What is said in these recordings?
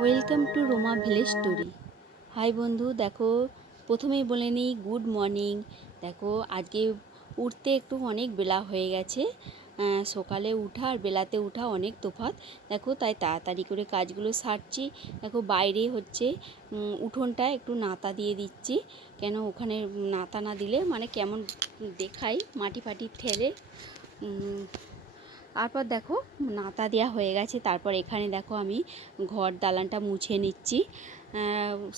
Welcome to Roma village story. Hi বন্ধু, দেখো, প্রথমেই বলে নিই, গুড মর্নিং। দেখো, আজকে উঠতে একটু অনেক বেলা হয়ে গেছে। সকালে উঠা আর বেলাতে উঠা অনেক তফাৎ। দেখো, তাই তাড়াতাড়ি করে কাজগুলো সারছি। দেখো, বাইরে হচ্ছে উঠোনটা একটু নাতা দিয়ে দিচ্ছি। কেন ওখানে নাতা না দিলে মানে কেমন দেখাই, মাটি ফাটি ঠেলে তারপর দেখো নাতা দেওয়া হয়ে গেছে। তারপর এখানে দেখো আমি ঘর দালানটা মুছে নিচ্ছি।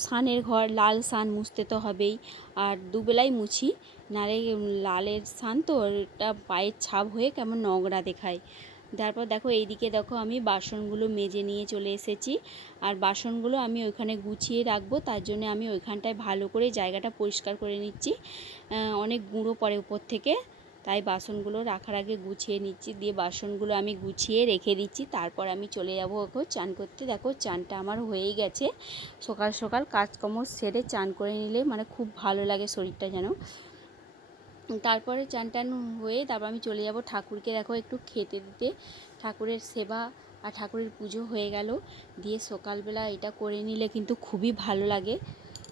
সানের ঘর, লাল সান মুছতে তো হবেই। আর দুবেলাই মুছি, নালে লালের সান তো ওটা পায়ের ছাপ হয়ে কেমন নোংরা দেখায়। তারপর দেখো এইদিকে দেখো আমি বাসনগুলো মেজে নিয়ে চলে এসেছি। আর বাসনগুলো আমি ওইখানে গুছিয়ে রাখব, তার জন্য আমি ওইখানটায় ভালো করে জায়গাটা পরিষ্কার করে নিচ্ছি। অনেক গুঁড়ো পড়ে উপর থেকে। তাই বাসনগুলো রাখার আগে গুছিয়ে নিচ্ছি। দিয়ে বাসনগুলো আমি গুছিয়ে রেখে দিচ্ছি। তারপর আমি চলে যাব ওকে চান করতে। দেখো চানটা আমার হয়েই গেছে। সকাল সকাল কাজকর্ম সেরে চান করে নিলে মানে খুব ভালো লাগে শরীরটা যেন। তারপরে চান টান হয়ে তারপর আমি চলে যাব ঠাকুরকে দেখো একটু খেতে দিতে। ঠাকুরের সেবা আর ঠাকুরের পুজো হয়ে গেল। দিয়ে সকালবেলা এটা করে নিলে কিন্তু খুবই ভালো লাগে।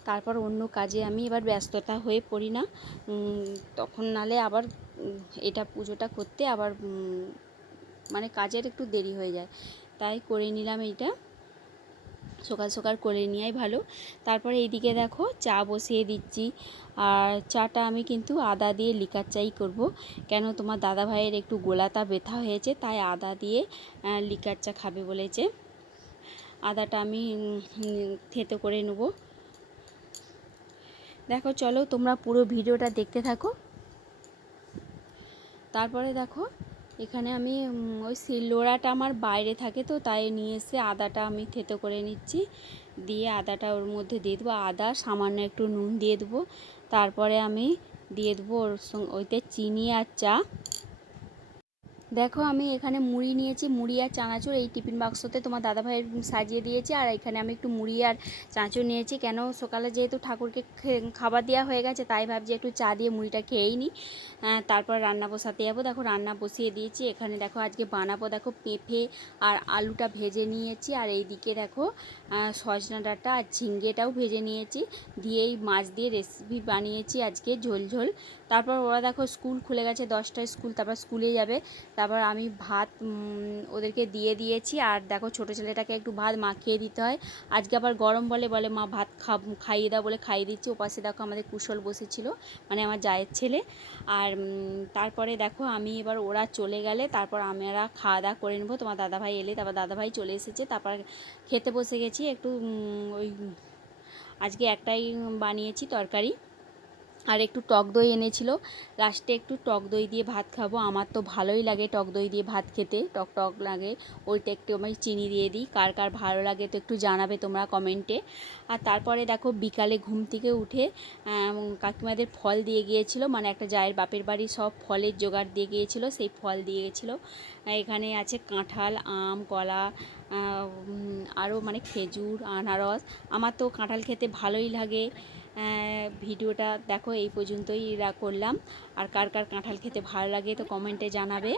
তারপর অন্য কাজে আমি এবার ব্যস্ততা হয়ে পড়ি না। তখন নালে আবার এটা পুজোটা করতে আবার মানে কাজের একটু দেরি হয়ে যায়। তাই করে নিলাম এইটা। সকাল সকাল করে নেওয়াই ভালো। তারপরে এইদিকে দেখো, চা বসিয়ে দিচ্ছি। আর চাটা আমি কিন্তু আদা দিয়ে লিকার চাই করব। কেন তোমার দাদা ভাইয়ের একটু গোলাটা ব্যথা হয়েছে, তাই আদা দিয়ে লিকার চা খাবে বলেছে। আদাটা আমি থেতো করে নেব। দেখো, চলো তোমরা পুরো ভিডিওটা দেখতে থাকো। তারপরে দেখো, এখানে আমি ওই শিলনোড়াটা আমার বাইরে থাকে তো, তাই নিয়ে এসে আদাটা আমি থেতো করে নিচ্ছি। দিয়ে আদাটা ওর মধ্যে দিয়ে দেবো। আদা, সামান্য একটু নুন দিয়ে দেবো। তারপরে আমি দিয়ে দেবো ওর সঙ্গে, ওইতে চিনি আর চা। দেখো, আমি এখানে মুড়ি নিয়েছি। মুড়ি আর চানাচুর এই টিফিন বাক্সতে তোমার দাদাভাইয়ের সাজিয়ে দিয়েছি, আর এখানে আমি একটু মুড়ি আর চানাচুর নিয়েছি। কেন? সকালে যেহেতু ঠাকুরকে খাবার দেওয়া হয়ে গেছে, তাই ভাবছি একটু চা দিয়ে মুড়িটা খেয়েই নিই তারপর রান্না বসাতে যাব। দেখো, রান্না বসিয়ে দিয়েছি। এখানে দেখো, আজকে বানাবো দেখো পেঁপে আর আলুটা ভেজে নিয়েছি। আর এই দিকে দেখো সজনা ডাঁটা আর ঝিঙ্গেটাও ভেজে নিয়েছি। দিয়েই মাছ দিয়ে রেসিপি বানিয়েছি আজকে ঝোল ঝোল। তারপর ওরা দেখো, স্কুল খুলে গেছে, দশটায় স্কুল, তারপর স্কুলে যাবে। তারপর আমি ভাত ওদেরকে দিয়ে দিয়েছি। আর দেখো ছোটো ছেলেটাকে একটু ভাত মাখিয়ে দিতে হয়। আজকে আবার গরম বলে বলে মা ভাত খা খাইয়ে দাও বলে খাইয়ে দিচ্ছি। ওপাশে দেখো আমাদের কুশল বসেছিল মানে আমার জায়ের ছেলে। আর তারপরে দেখো আমি এবার ওরা চলে গেলে, তারপর আমরা খাওয়া দাওয়া করে নেব। তোমার দাদাভাই এলে, তারপর দাদাভাই চলে এসেছে। তারপর খেতে বসে গেছি একটু ওই, আজকে একটাই বানিয়েছি তরকারি। আর একটু টক দই এনেছিল। লাস্টে একটু টক দই দিয়ে ভাত খাব। আমার তো ভালোই লাগে টক দই দিয়ে ভাত খেতে। টক টক লাগে। ওইটা একটু আমি চিনি দিয়ে দিই। কার কার ভালো লাগে তো একটু জানাবে তোমরা কমেন্টে আর তারপরে দেখো বিকালে ঘুম থেকে উঠে কাকিমাদের ফল দিয়ে গিয়েছিল। মানে একটা জায়ের বাপের বাড়ি সব ফলের জোগাড় দিয়ে গিয়েছিল। সেই ফল দিয়ে গেছিল এখানে আছে কাঁঠাল, আম, কলা আরও মানে খেজুর, আনারস। আমার তো কাঁঠাল খেতে ভালোই লাগে। ভিডিওটা দেখো, এই পর্যন্তই করলাম। আর কার কার কাঁঠাল খেতে ভালো লাগে তো কমেন্টে জানাবে।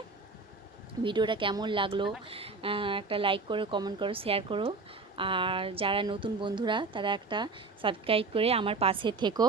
ভিডিওটা কেমন লাগল একটা লাইক করো, কমেন্ট করো, শেয়ার করো। আর যারা নতুন বন্ধুরা, তারা একটা সাবস্ক্রাইব করে আমার পাশে থেকো।